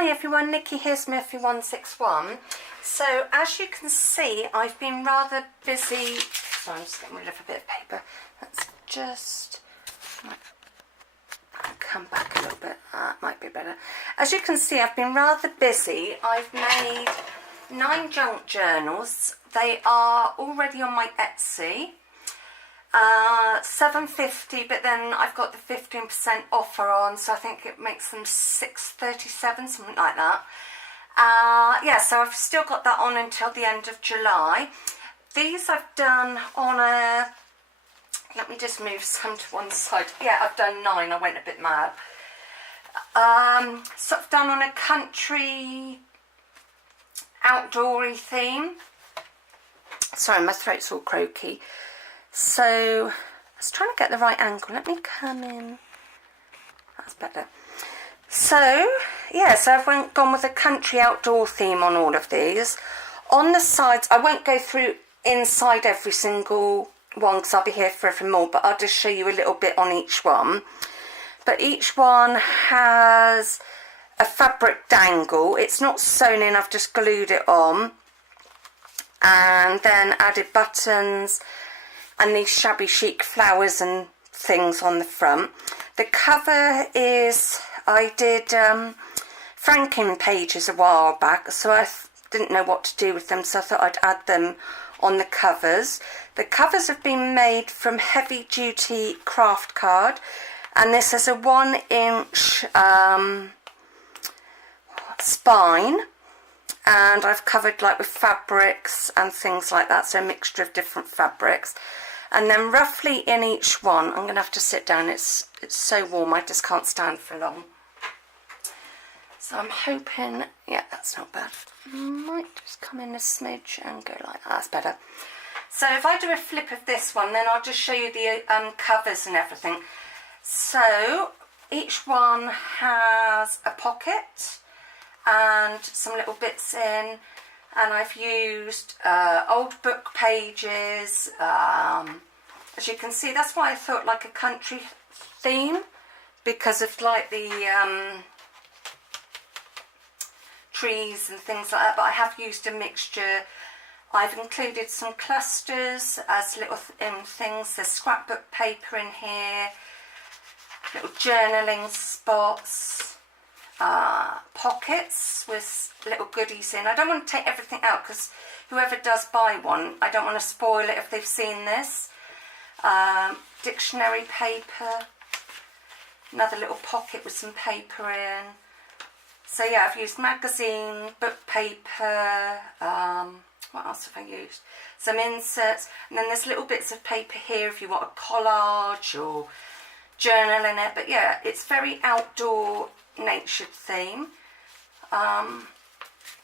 Hi everyone, Nikki here, Smithy161. So as you can see, I've been rather busy. So I'm just getting rid of a bit of paper. Let's just come back a little bit. Might be better. As you can see, I've been rather busy. I've made 9 junk journals. They are already on my Etsy. $7.50, but then I've got the 15% offer on, so I think it makes them $6.37, something like that. Yeah, so I've still got that on until the end of July. These I've done on a, let me just move some to one side. Yeah, I've done 9, I went a bit mad. So I've done on a country outdoory theme. Sorry, my throat's all croaky. So I was trying to get the right angle. Let me come in. That's better. So yeah, so I've gone with a country outdoor theme on all of these. On the sides, I won't go through inside every single one because I'll be here forever more, but I'll just show you a little bit on each one. But each one has a fabric dangle. It's not sewn in, I've just glued it on. And then added buttons and these shabby chic flowers and things on the front. The cover is, I did franking pages a while back, so I didn't know what to do with them, so I thought I'd add them on the covers. The covers have been made from heavy duty craft card, and this is a 1-inch spine, and I've covered like with fabrics and things like that, so a mixture of different fabrics. And then roughly in each one, I'm going to have to sit down, it's so warm, I just can't stand for long. So I'm hoping, yeah, that's not bad. Might just come in a smidge and go like that, that's better. So if I do a flip of this one, then I'll just show you the covers and everything. So each one has a pocket and some little bits in. And I've used old book pages. As you can see, that's why I thought like a country theme, because of like the trees and things like that. But I have used a mixture. I've included some clusters as little things. There's scrapbook paper in here, little journaling spots. Pockets with little goodies in. I don't want to take everything out because whoever does buy one, I don't want to spoil it if they've seen this. Dictionary paper, another little pocket with some paper in. So yeah, I've used magazine, book paper, what else have I used? Some inserts, and then there's little bits of paper here if you want a collage or journal in it. But yeah, it's very outdoor natured theme.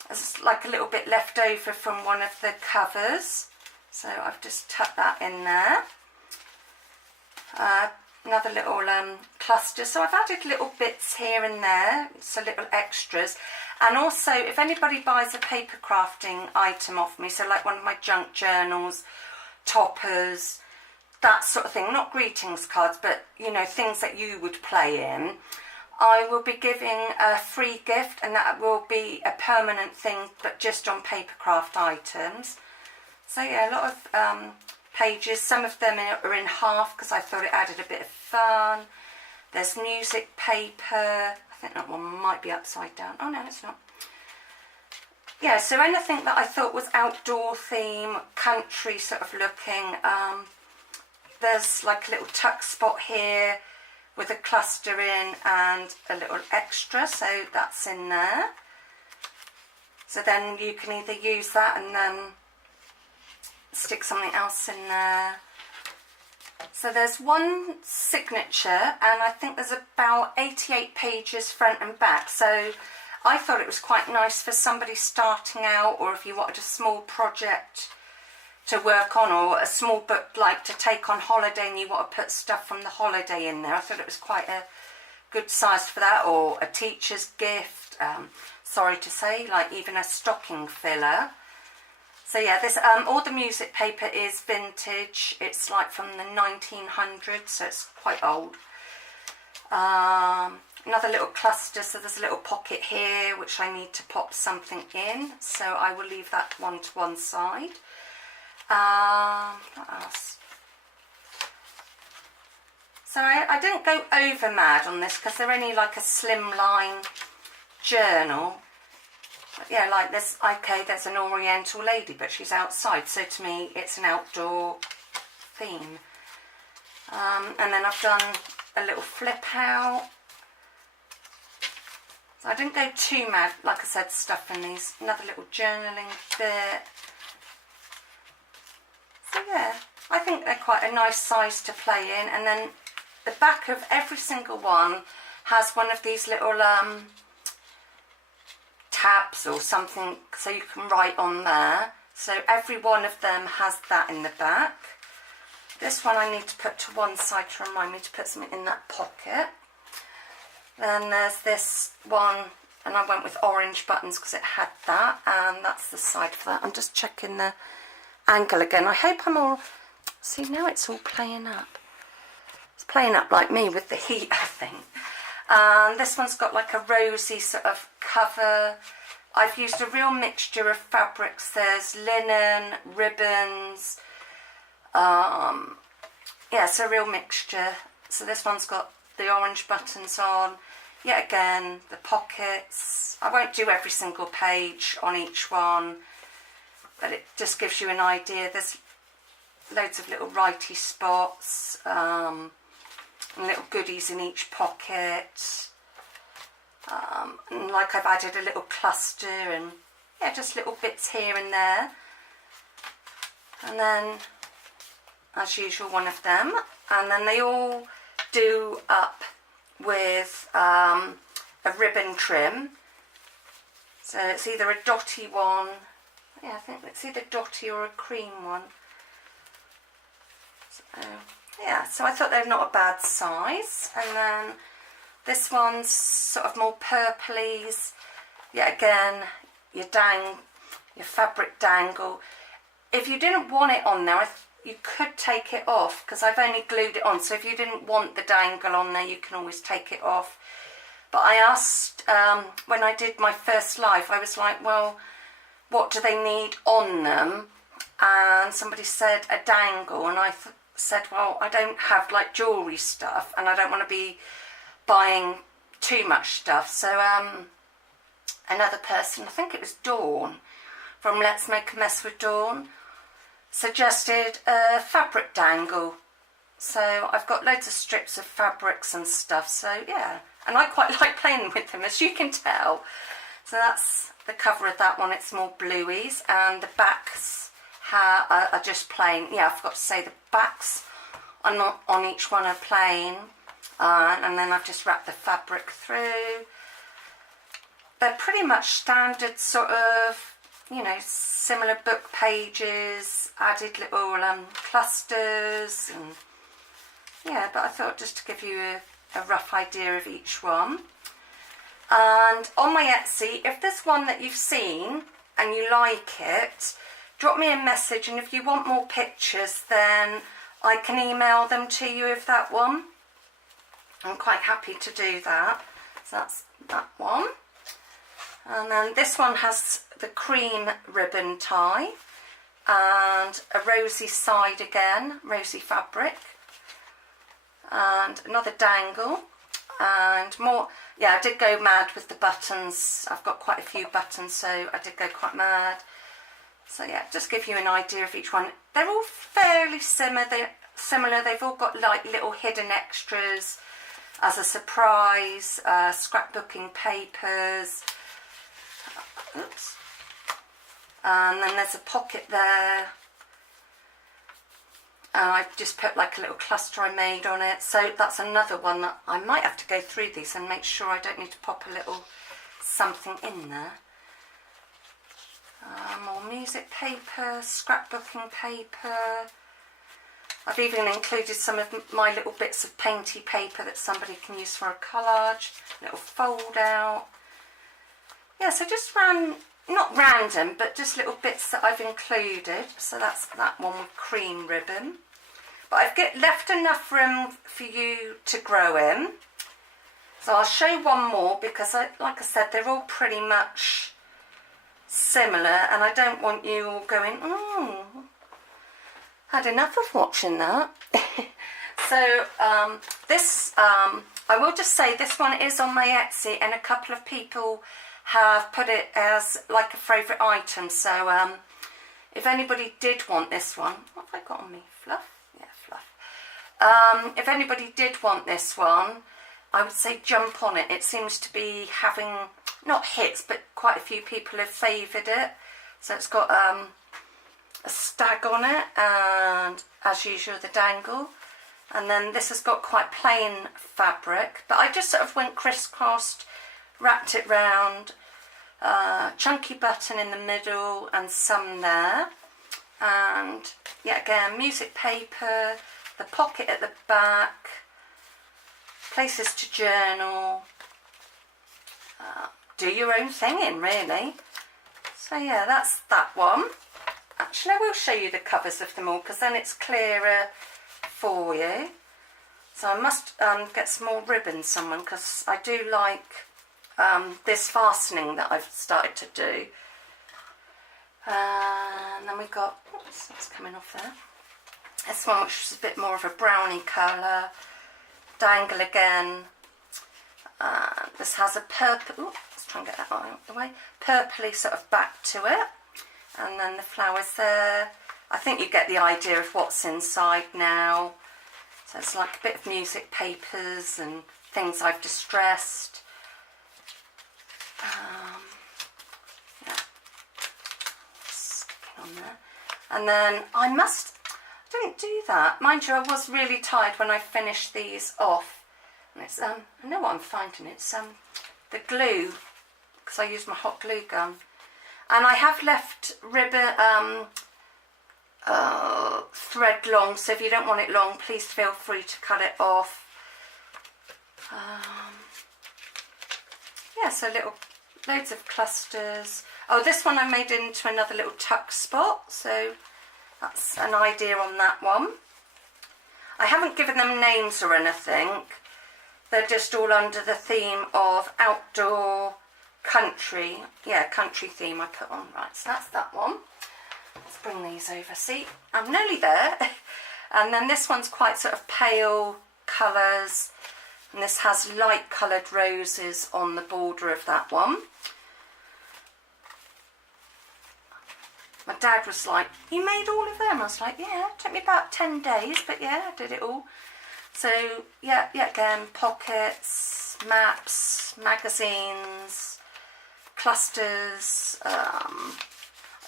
There's like a little bit left over from one of the covers, so I've just tucked that in there. Another little cluster, so I've added little bits here and there, so little extras. And also, if anybody buys a paper crafting item off me, so like one of my junk journals, toppers, that sort of thing, not greetings cards, but you know, things that you would play in, I will be giving a free gift, and that will be a permanent thing, but just on paper craft items. So yeah, a lot of pages. Some of them are in half because I thought it added a bit of fun. There's music paper. I think that one might be upside down. Oh no, it's not. Yeah, so anything that I thought was outdoor theme, country sort of looking. There's like a little tuck spot here with a cluster in and a little extra, so that's in there. So then you can either use that and then stick something else in there. So there's one signature, and I think there's about 88 pages front and back. So I thought it was quite nice for somebody starting out, or if you wanted a small project to work on, or a small book like to take on holiday and you want to put stuff from the holiday in there. I thought it was quite a good size for that, or a teacher's gift, sorry to say, like even a stocking filler. So yeah, this all the music paper is vintage. It's like from the 1900s, so it's quite old. another little cluster, so there's a little pocket here which I need to pop something in, so I will leave that one to one side. What else? So I didn't go over mad on this because they're only like a slimline journal. But yeah, like this, okay, there's an oriental lady, but she's outside, so to me it's an outdoor theme. And then I've done a little flip out. So I didn't go too mad, like I said, stuff in these. Another little journaling bit. So yeah, I think they're quite a nice size to play in. And then the back of every single one has one of these little tabs or something, so you can write on there. So every one of them has that in the back. This one I need to put to one side to remind me to put something in that pocket. Then there's this one, and I went with orange buttons because it had that, and that's the side for that. I'm just checking the angle again. I hope I'm all... See, now it's all playing up. It's playing up like me with the heat, I think. And this one's got like a rosy sort of cover. I've used a real mixture of fabrics. There's linen, ribbons. Yeah, it's a real mixture. So this one's got the orange buttons on. Yet again, the pockets. I won't do every single page on each one, but it just gives you an idea. There's loads of little writey spots, and little goodies in each pocket. And like I've added a little cluster and yeah, just little bits here and there. And then, as usual, one of them. And then they all do up with a ribbon trim. So it's either a dotty one. Yeah, I think it's either dotty or a cream one. So, yeah, so I thought they're not a bad size. And then this one's sort of more purplies. Yet again, your fabric dangle. If you didn't want it on there, you could take it off because I've only glued it on. So if you didn't want the dangle on there, you can always take it off. But I asked, when I did my first live, I was like, well, what do they need on them? And somebody said a dangle, and I said, well, I don't have like jewellery stuff and I don't want to be buying too much stuff. So another person, I think it was Dawn from Let's Make a Mess with Dawn, suggested a fabric dangle. So I've got loads of strips of fabrics and stuff, so yeah, and I quite like playing with them, as you can tell. So that's the cover of that one. It's more blueies, and the backs are just plain. Yeah, I forgot to say the backs are not on each one are plain, and then I've just wrapped the fabric through. They're pretty much standard sort of, you know, similar book pages, added little clusters, and yeah, but I thought just to give you a rough idea of each one. And on my Etsy, if there's one that you've seen and you like it, drop me a message, and if you want more pictures, then I can email them to you of that one. I'm quite happy to do that. So that's that one. And then this one has the cream ribbon tie and a rosy side again, rosy fabric, and another dangle, and more. Yeah, I did go mad with the buttons. I've got quite a few buttons, so I did go quite mad. So yeah, just give you an idea of each one. They're all fairly similar. They've all got like little hidden extras as a surprise, scrapbooking papers. Oops. And then there's a pocket there. I've just put like a little cluster I made on it. So that's another one that I might have to go through these and make sure I don't need to pop a little something in there. More music paper, scrapbooking paper. I've even included some of my little bits of painty paper that somebody can use for a collage. Little fold out. Yeah, so just not random, but just little bits that I've included. So that's that one with cream ribbon. But I've left enough room for you to grow in. So I'll show one more because, like I said, they're all pretty much similar, and I don't want you all going, had enough of watching that. So I will just say this one is on my Etsy, and a couple of people have put it as like a favourite item. So if anybody did want this one, what have I got on me? Fluff? Yeah, fluff. If anybody did want this one, I would say jump on it. It seems to be having, not hits, but quite a few people have favoured it. So it's got a stag on it, and as usual the dangle. And then this has got quite plain fabric, but I just sort of went crisscrossed, wrapped it round, chunky button in the middle and some there. And yeah, again, music paper, the pocket at the back, places to journal, do your own thing in, really. So yeah, that's that one. Actually, I will show you the covers of them all because then it's clearer for you. So I must get some more ribbon somewhere because I do like this fastening that I've started to do. And then we got, oops, that's coming off there. This one, which is a bit more of a brownie colour. Dangle again. This has a purple, let's try and get that out of the way, purpley sort of back to it, and then the flowers there. I think you get the idea of what's inside now. So it's like a bit of music papers and things I've distressed. Yeah, sticking on there. And then I didn't do that. Mind you, I was really tired when I finished these off. And it's, I know what I'm finding, it's the glue, because I use my hot glue gun. And I have left ribbon, thread long, so if you don't want it long, please feel free to cut it off. Yeah, so loads of clusters. Oh, this one I made into another little tuck spot, so that's an idea on that one. I haven't given them names or anything. They're just all under the theme of outdoor country. Yeah, country theme I put on. Right, so that's that one. Let's bring these over. See, I'm nearly there. And then this one's quite sort of pale colours. And this has light coloured roses on the border of that one. My dad was like, you made all of them? I was like, yeah, it took me about 10 days, but yeah, I did it all. So, yeah, again, pockets, maps, magazines, clusters.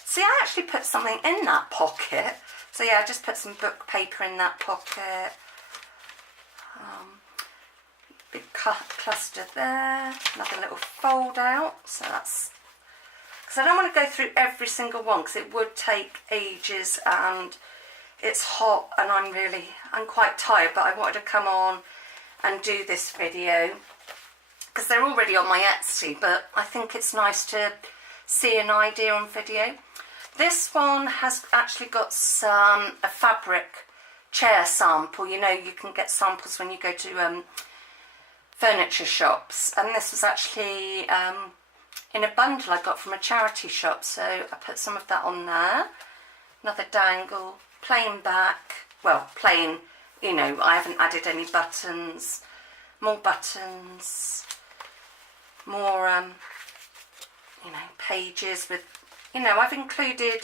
See, I actually put something in that pocket. So, yeah, I just put some book paper in that pocket. Big cluster there. Another little fold out. So that's... because I don't want to go through every single one because it would take ages and it's hot and I'm quite tired, but I wanted to come on and do this video because they're already on my Etsy, but I think it's nice to see an idea on video. This one has actually got a fabric chair sample. You know, you can get samples when you go to furniture shops, and this was actually in a bundle I got from a charity shop, so I put some of that on there. Another dangle, plain back, well, plain, you know, I haven't added any buttons, more buttons, more, you know, pages with, you know, I've included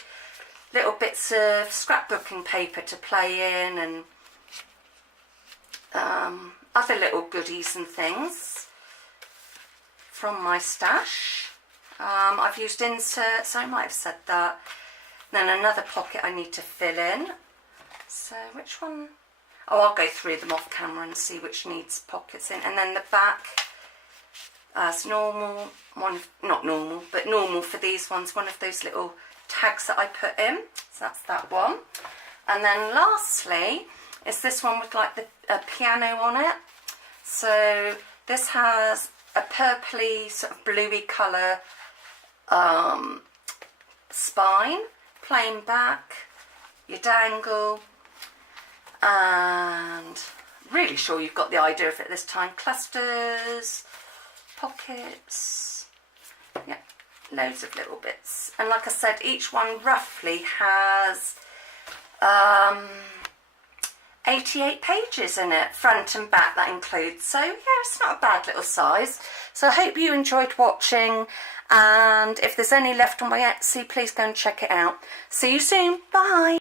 little bits of scrapbooking paper to play in and other little goodies and things from my stash. I've used inserts, I might have said that. Then another pocket I need to fill in. So which one? Oh, I'll go through them off camera and see which needs pockets in. And then the back, as normal, not normal, but normal for these ones, one of those little tags that I put in. So that's that one. And then lastly is this one with like a piano on it. So this has a purpley sort of bluey colour spine, plain back, your dangle, and really sure you've got the idea of it this time. Clusters, pockets, yeah, loads of little bits. And like I said, each one roughly has 88 pages in it, front and back, that includes. So yeah, it's not a bad little size. So I hope you enjoyed watching, and if there's any left on my Etsy, please go and check it out. See you soon. Bye.